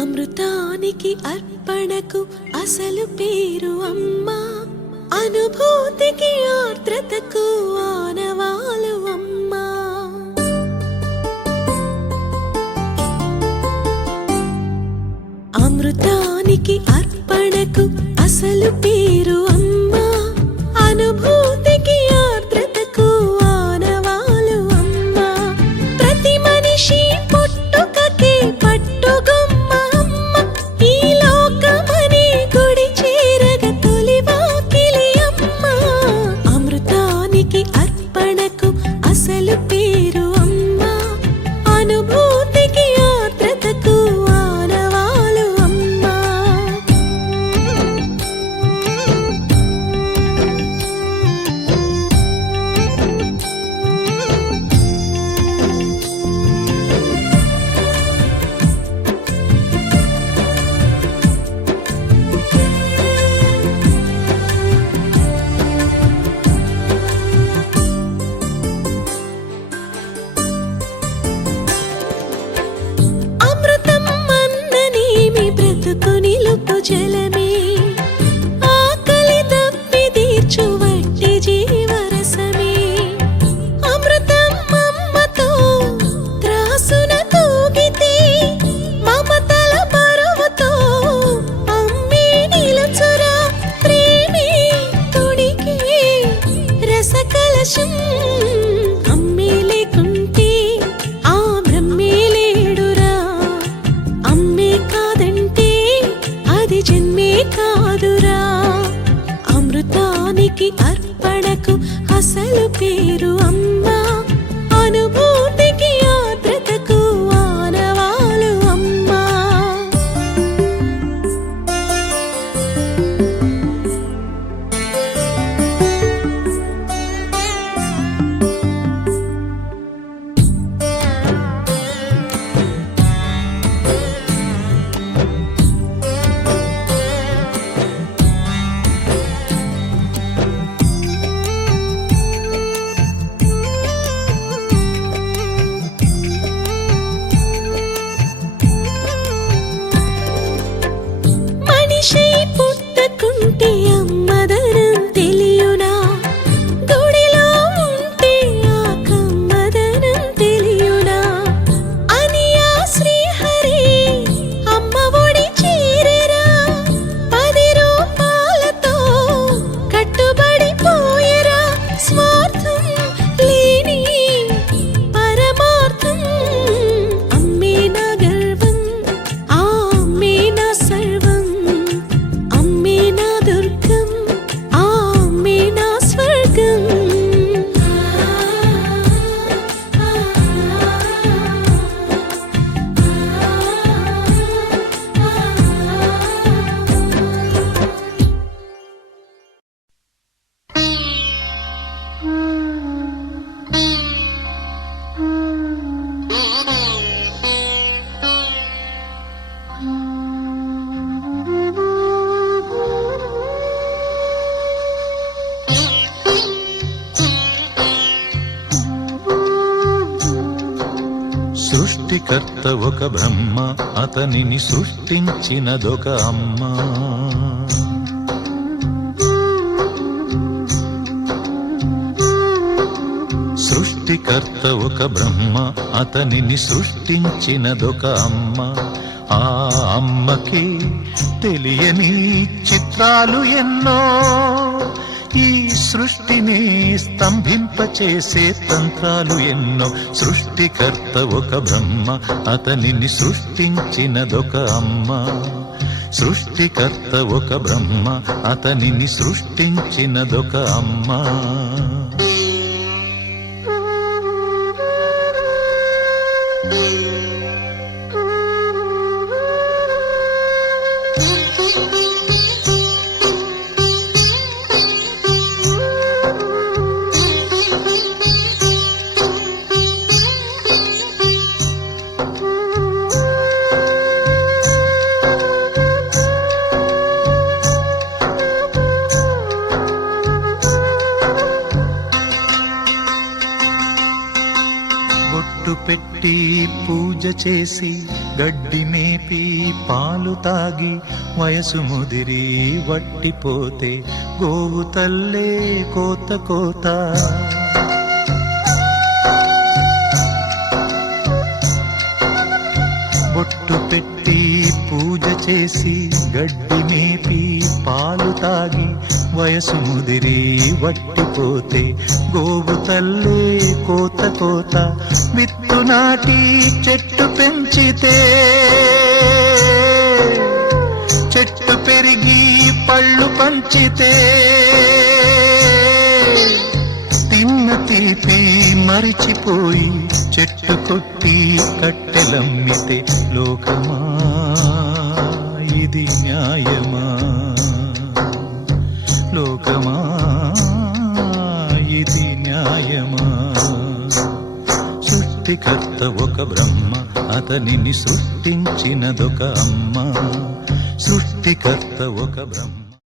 అమృతానికి అర్పణకు అసలు పేరు అమ్మా. అనుభూతికి ఆర్ద్రతకు ఆనవాలు అమ్మా. అమృతానికి అర్పణకు అసలు పేరు అమ్మా. అనుభూ అర్పణకు అసలు పేరు. సృష్టికర్త ఒక బ్రహ్మ అతనిని సృష్టించినదొక అమ్మ సృష్టికర్త ఒక బ్రహ్మ అతనిని సృష్టించినదొక అమ్మ ఆ అమ్మకి తెలియని చిత్రాలు ఎన్నో ఈ సృష్టిని స్తంభింపచేసే తంత్రాలు ఎన్నో. సృష్టికర్త ఒక బ్రహ్మ అతనిని సృష్టించినదొక అమ్మ. సృష్టికర్త ఒక బ్రహ్మ అతనిని సృష్టించినదొక అమ్మ. పట్టు పెట్టి పూజ చేసి గడ్డి మేపి పాలు తాగి వయసు ముదిరి వట్టిపోతే గోవు తల్లే కోత కోత. బొట్టు పెట్టి పూజ చేసి గడ్డి మేపి పాలు తాగి వయసు ముదిరి వట్టిపోతే గోవు తల్లి కోత కోత విత్తు నాటి చెట్టు పెంచితే. చెట్టు పెరిగి పళ్ళు పంచితే. తిన్న తీపి మరిచిపోయి చెట్టు కొట్టి కట్టెలమ్మితే లోకమా? ఇది న్యాయమా? న్యాయమా? సృష్టికర్త ఒక బ్రహ్మ అతనిని సృష్టించినదొక అమ్మ. సృష్టికర్త ఒక బ్రహ్మ.